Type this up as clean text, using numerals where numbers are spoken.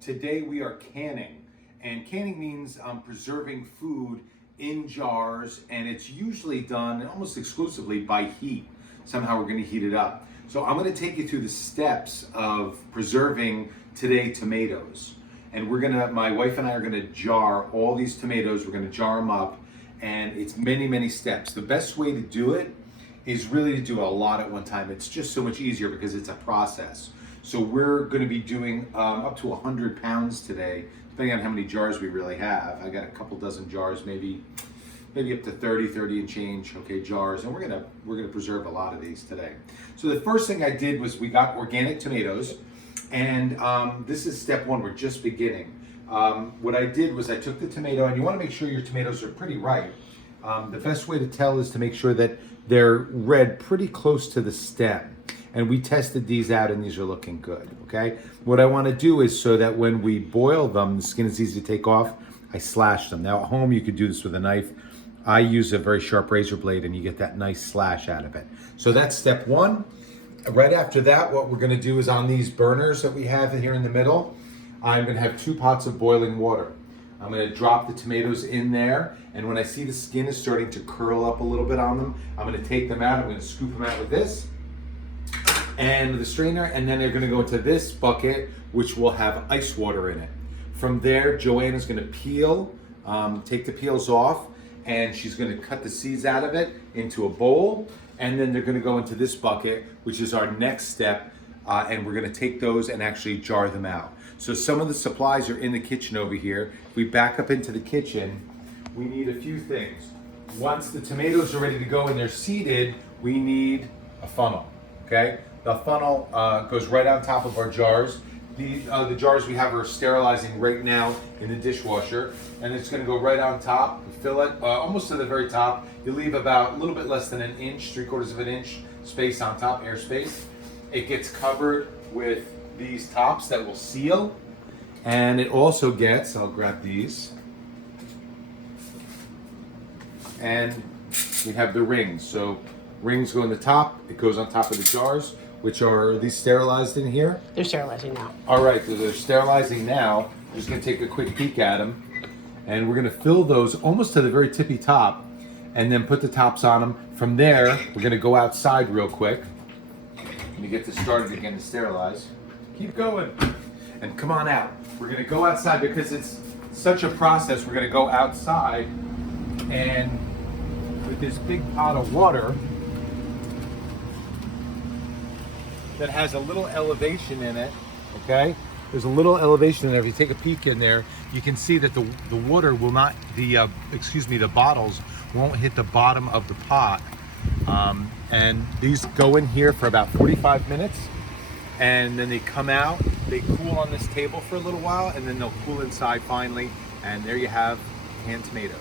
Today we are canning, and canning means preserving food in jars, and it's usually done almost exclusively by heat. Somehow we're going to heat it up. So I'm going to take you through the steps of preserving today tomatoes. And my wife and I are gonna jar all these tomatoes. We're gonna jar them up, and it's many, many steps. The best way to do it is really to do a lot at one time. It's just so much easier because it's a process. So we're gonna be doing up to 100 pounds today, depending on how many jars we really have. I got a couple dozen jars, maybe up to 30 and change, okay, jars. And we're gonna preserve a lot of these today. So the first thing I did was we got organic tomatoes. And this is step one, we're just beginning. What I did was I took the tomato, and you wanna make sure your tomatoes are pretty ripe. The best way to tell is to make sure that they're red pretty close to the stem. And we tested these out, and these are looking good, okay? What I wanna do is so that when we boil them, the skin is easy to take off, I slash them. Now at home, you could do this with a knife. I use a very sharp razor blade, and you get that nice slash out of it. So that's step one. Right after that, what we're gonna do is on these burners that we have here in the middle, I'm gonna have 2 pots of boiling water. I'm gonna drop the tomatoes in there, and when I see the skin is starting to curl up a little bit on them, I'm gonna take them out. I'm gonna scoop them out with this and the strainer, and then they're gonna go into this bucket, which will have ice water in it. From there, Joanna's gonna peel, take the peels off, and she's gonna cut the seeds out of it into a bowl, and then they're gonna go into this bucket, which is our next step, and we're gonna take those and actually jar them out. So some of the supplies are in the kitchen over here. If we back up into the kitchen, we need a few things. Once the tomatoes are ready to go and they're seeded, we need a funnel, okay? The funnel goes right on top of our jars. The jars we have are sterilizing right now in the dishwasher, and it's gonna go right on top. Fill it almost to the very top. You leave about a little bit less than an inch, 3/4 of an inch space on top, air space. It gets covered with these tops that will seal, and it also gets, I'll grab these, and we have the rings. So rings go in the top, it goes on top of the jars, which are these sterilized in here? They're sterilizing now. All right, so they're sterilizing now. I'm just gonna take a quick peek at them. And we're gonna fill those almost to the very tippy top, and then put the tops on them. From there, we're gonna go outside real quick. Let me get this started again to sterilize. Keep going. And come on out. We're gonna go outside because it's such a process. We're gonna go outside, and with this big pot of water that has a little elevation in it, okay? There's a little elevation in there. If you take a peek in there, you can see that the water will not, the bottles won't hit the bottom of the pot. And these go in here for about 45 minutes, and then they come out, they cool on this table for a little while, and then they'll cool inside finally, and there you have canned tomatoes.